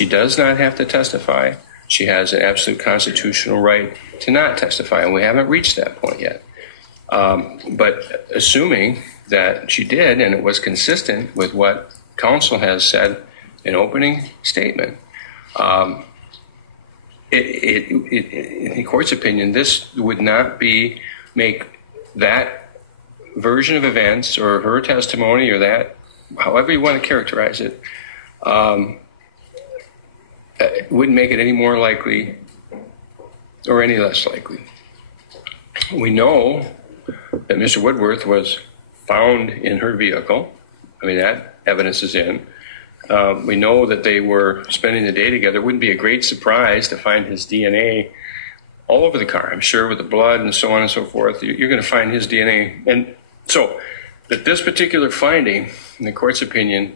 She does not have to testify. She has an absolute constitutional right to not testify, and we haven't reached that point yet. But assuming that she did, and it was consistent with what counsel has said in opening statement, in the court's opinion, this would not make that version of events or her testimony or that, however you want to characterize it, wouldn't make it any more likely or any less likely. We know that Mr. Woodworth was found in her vehicle. I mean, that evidence is in. We know that they were spending the day together. It wouldn't be a great surprise to find his DNA all over the car. I'm sure with the blood and so on and so forth, you're going to find his DNA. And so that this particular finding, in the court's opinion,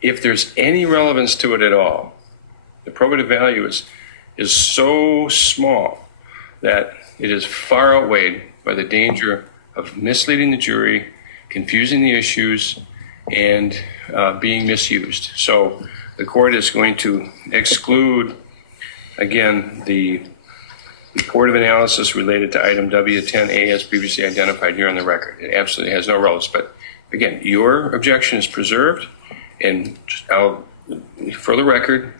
if there's any relevance to it at all, the probative value is so small that it is far outweighed by the danger of misleading the jury, confusing the issues, and being misused. So the court is going to exclude, again, the report of analysis related to item W10A as previously identified here on the record. It absolutely has no relevance. But again, your objection is preserved, and for the record,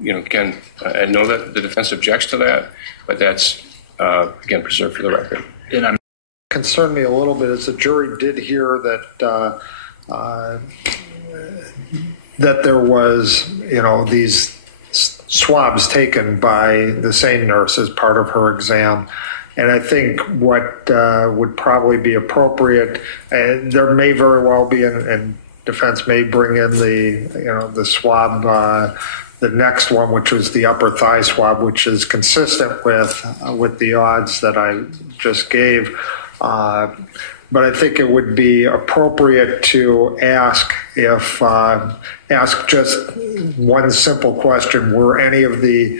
again, I know that the defense objects to that, but that's, again, preserved for the record. And I'm concerned me a little bit is the jury did hear that that there was, these swabs taken by the same nurse as part of her exam. And I think what would probably be appropriate, and there may very well be, and defense may bring in the swab, the next one, which was the upper thigh swab, which is consistent with the odds that I just gave. But I think it would be appropriate to ask just one simple question: were any of the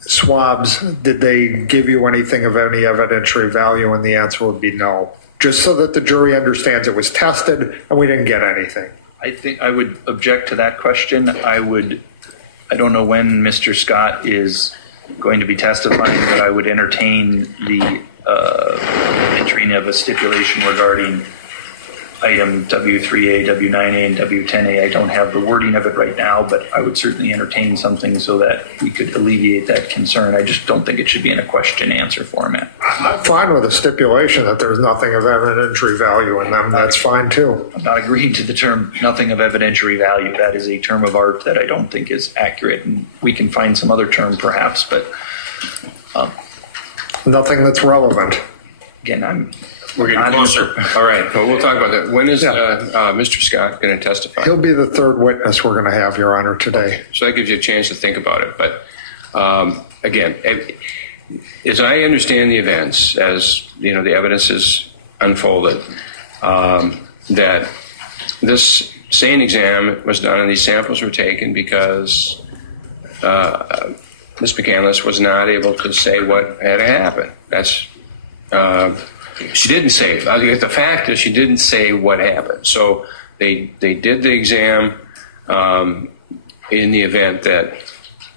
swabs, did they give you anything of any evidentiary value? And the answer would be no. Just so that the jury understands it was tested and we didn't get anything. I think I would object to that question. I don't know when Mr. Scott is going to be testifying, but I would entertain the entering of a stipulation regarding item W3A, W9A, and W10A. I don't have the wording of it right now, but I would certainly entertain something so that we could alleviate that concern. I just don't think it should be in a question-answer format. I'm fine with a stipulation that there's nothing of evidentiary value in them. That's fine, too. I'm not agreeing to the term nothing of evidentiary value. That is a term of art that I don't think is accurate, and we can find some other term perhaps, but nothing that's relevant. Again, we're getting closer. All right. Well, we'll talk about that. When is Mr. Scott going to testify? He'll be the third witness we're going to have, Your Honor, today. Okay. So that gives you a chance to think about it. But again, as I understand the events, as the evidence is unfolded, that this SANE exam was done and these samples were taken because Ms. McCandless was not able to say what had happened. That's she didn't say. The fact is, she didn't say what happened. So they did the exam in the event that,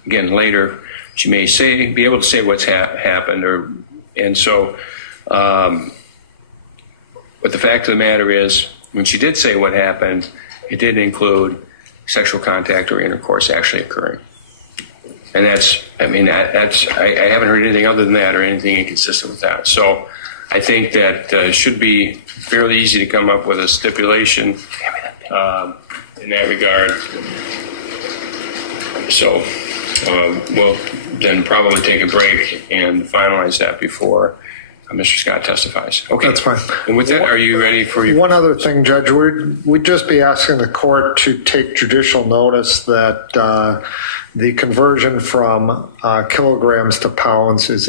again, later she may be able to say what's happened, and so. But the fact of the matter is, when she did say what happened, it did include sexual contact or intercourse actually occurring. And I haven't heard anything other than that or anything inconsistent with that. So I think that should be fairly easy to come up with a stipulation in that regard. So we'll then probably take a break and finalize that before Mr. Scott testifies. Okay. That's fine. And with that, are you ready for your... One other thing, Judge. We'd just be asking the court to take judicial notice that the conversion from kilograms to pounds is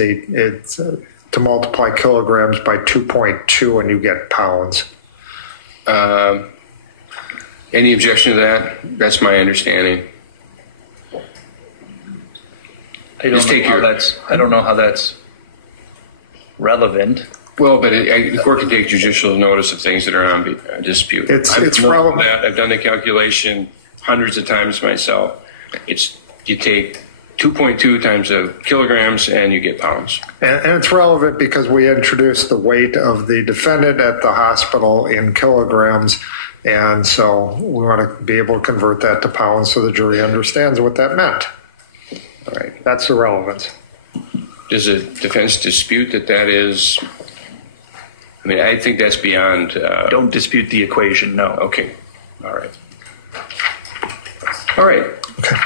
to multiply kilograms by 2.2 and you get pounds. Any objection to that? That's my understanding. I don't know how that's relevant. Well, but the court can take judicial notice of things that are on dispute. It's relevant. I've done the calculation hundreds of times myself. It's you take 2.2 times the kilograms and you get pounds. And it's relevant because we introduced the weight of the defendant at the hospital in kilograms. And so we want to be able to convert that to pounds so the jury understands what that meant. All right. That's the relevance. Does the defense dispute that is? I mean, I think that's beyond. Don't dispute the equation, no. Okay. All right. All right. Okay.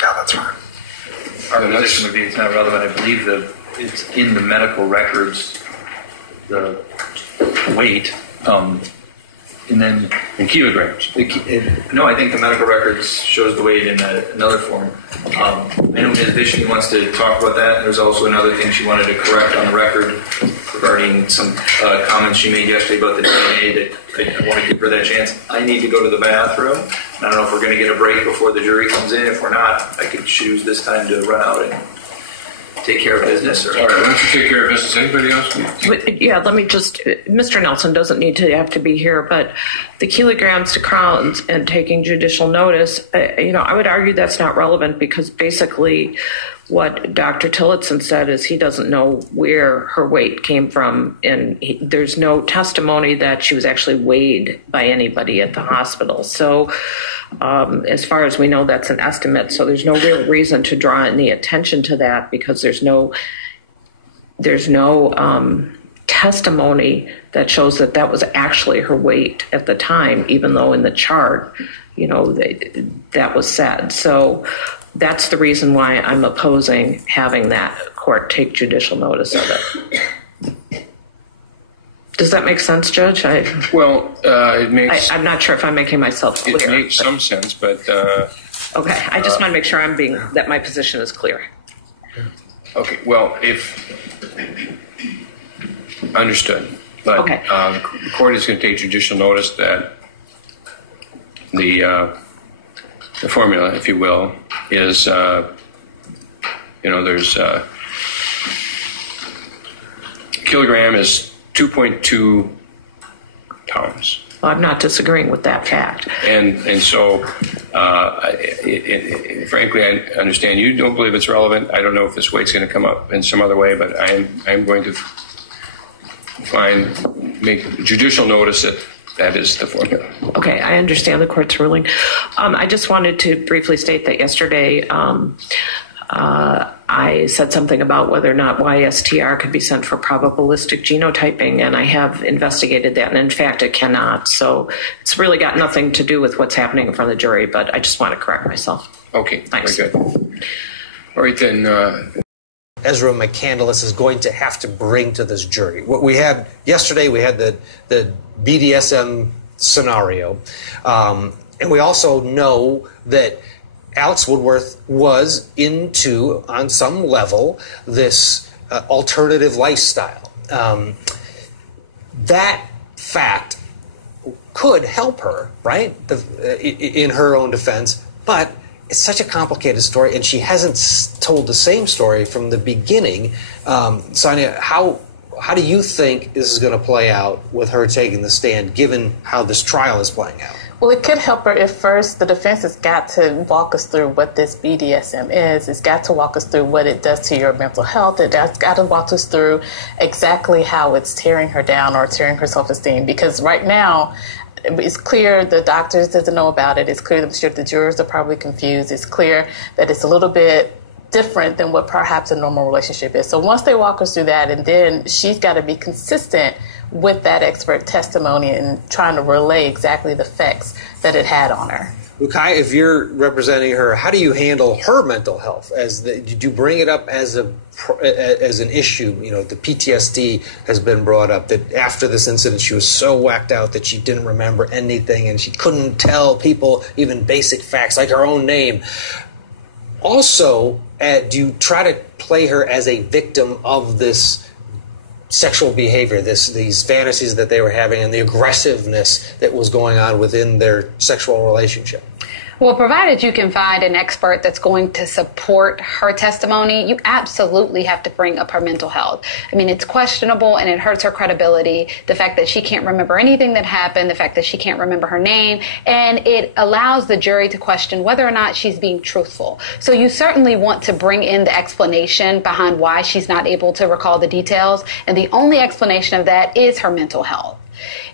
Yeah, that's fine. Our position would be it's not relevant. I believe it's in the medical records, the weight, and then in kilograms. No, I think the medical records shows the weight in another form. I know Ms. Bishop wants to talk about that. There's also another thing she wanted to correct on the record regarding some comments she made yesterday about the DNA that I want to give her that chance. I need to go to the bathroom. I don't know if we're going to get a break before the jury comes in. If we're not, I could choose this time to run out and take care of business. All right, why don't you take care of business? Anybody else? Yeah, let me just, Mr. Nelson doesn't need to have to be here, but the kilograms to crowns and taking judicial notice, I would argue that's not relevant because basically what Dr. Tillotson said is he doesn't know where her weight came from, and there's no testimony that she was actually weighed by anybody at the hospital. So as far as we know, that's an estimate. So there's no real reason to draw any attention to that because there's no testimony that shows that was actually her weight at the time, even though in the chart, that was said. So that's the reason why I'm opposing having that court take judicial notice of it. Does that make sense, Judge? It makes. I'm not sure if I'm making myself clear. It makes some sense, but. Okay, I just want to make sure that my position is clear. Okay, well, if understood, but okay. The court is going to take judicial notice that the formula, if you will, is there's kilogram is 2.2 pounds. Well, I'm not disagreeing with that fact. And so, frankly, I understand you don't believe it's relevant. I don't know if this weight's going to come up in some other way, but I'm going to make judicial notice that is the formula. Okay, I understand the court's ruling. I just wanted to briefly state that yesterday I said something about whether or not YSTR could be sent for probabilistic genotyping, and I have investigated that, and in fact it cannot. So it's really got nothing to do with what's happening in front of the jury, but I just want to correct myself. Okay, thanks. Very good. All right, then. Ezra McCandless is going to have to bring to this jury. What we had yesterday, we had the BDSM scenario, and we also know that Alex Woodworth was into, on some level, this alternative lifestyle. That fact could help her, right, in her own defense, but it's such a complicated story, and she hasn't told the same story from the beginning. Sonia, how do you think this is going to play out with her taking the stand, given how this trial is playing out? Well, it could help her if first the defense has got to walk us through what this BDSM is. It's got to walk us through what it does to your mental health. It's got to walk us through exactly how it's tearing her down or tearing her self-esteem. Because right now, it's clear the doctors doesn't know about it. It's clear that the jurors are probably confused. It's clear that it's a little bit different than what perhaps a normal relationship is. So once they walk us through that, and then she's got to be consistent with that expert testimony and trying to relay exactly the effects that it had on her. Lukai, if you're representing her, how do you handle her mental health? Did you bring it up as an issue? The PTSD has been brought up, that after this incident she was so whacked out that she didn't remember anything and she couldn't tell people even basic facts like her own name. Also, do you try to play her as a victim of this sexual behavior, these fantasies that they were having and the aggressiveness that was going on within their sexual relationship? Well, provided you can find an expert that's going to support her testimony, you absolutely have to bring up her mental health. I mean, it's questionable and it hurts her credibility. The fact that she can't remember anything that happened, the fact that she can't remember her name, and it allows the jury to question whether or not she's being truthful. So you certainly want to bring in the explanation behind why she's not able to recall the details. And the only explanation of that is her mental health.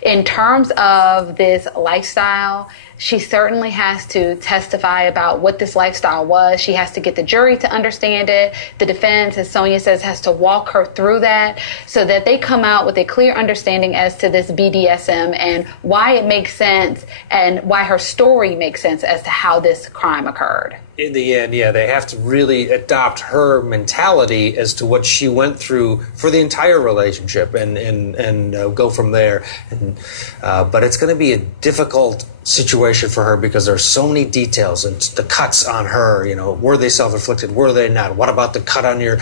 In terms of this lifestyle, she certainly has to testify about what this lifestyle was. She has to get the jury to understand it. The defense, as Sonia says, has to walk her through that so that they come out with a clear understanding as to this BDSM and why it makes sense and why her story makes sense as to how this crime occurred. In the end, yeah, they have to really adopt her mentality as to what she went through for the entire relationship and go from there. But it's going to be a difficult situation for her because there are so many details and the cuts on her. You know, were they self-inflicted? Were they not? What about the cut on your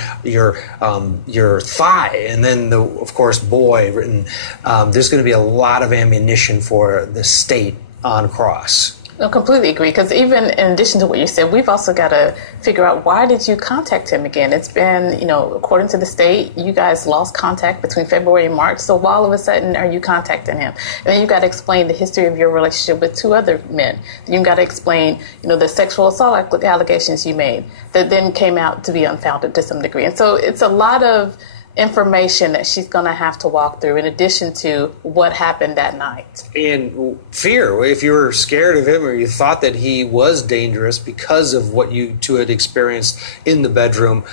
thigh? And then of course, boy. There's going to be a lot of ammunition for the state on cross. I completely agree, because even in addition to what you said, we've also got to figure out, why did you contact him again? It's been, according to the state, you guys lost contact between February and March, so why all of a sudden are you contacting him? And then you've got to explain the history of your relationship with 2 other men. You've got to explain, the sexual assault allegations you made that then came out to be unfounded to some degree. And so it's a lot of information that she's going to have to walk through in addition to what happened that night. And fear, if you were scared of him or you thought that he was dangerous because of what you two had experienced in the bedroom,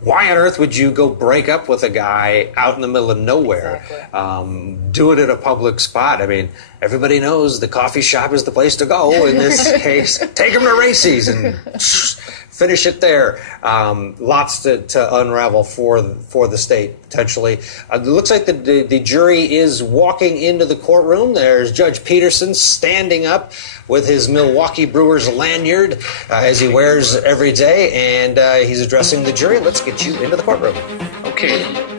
why on earth would you go break up with a guy out in the middle of nowhere? Exactly. Do it at a public spot. I mean, everybody knows the coffee shop is the place to go in this case. Take him to Racy's and finish it there. Lots to unravel for the state, potentially. It looks like the jury is walking into the courtroom. There's Judge Peterson standing up with his Milwaukee Brewers lanyard as he wears every day, and he's addressing the jury. Let's get you into the courtroom. Okay.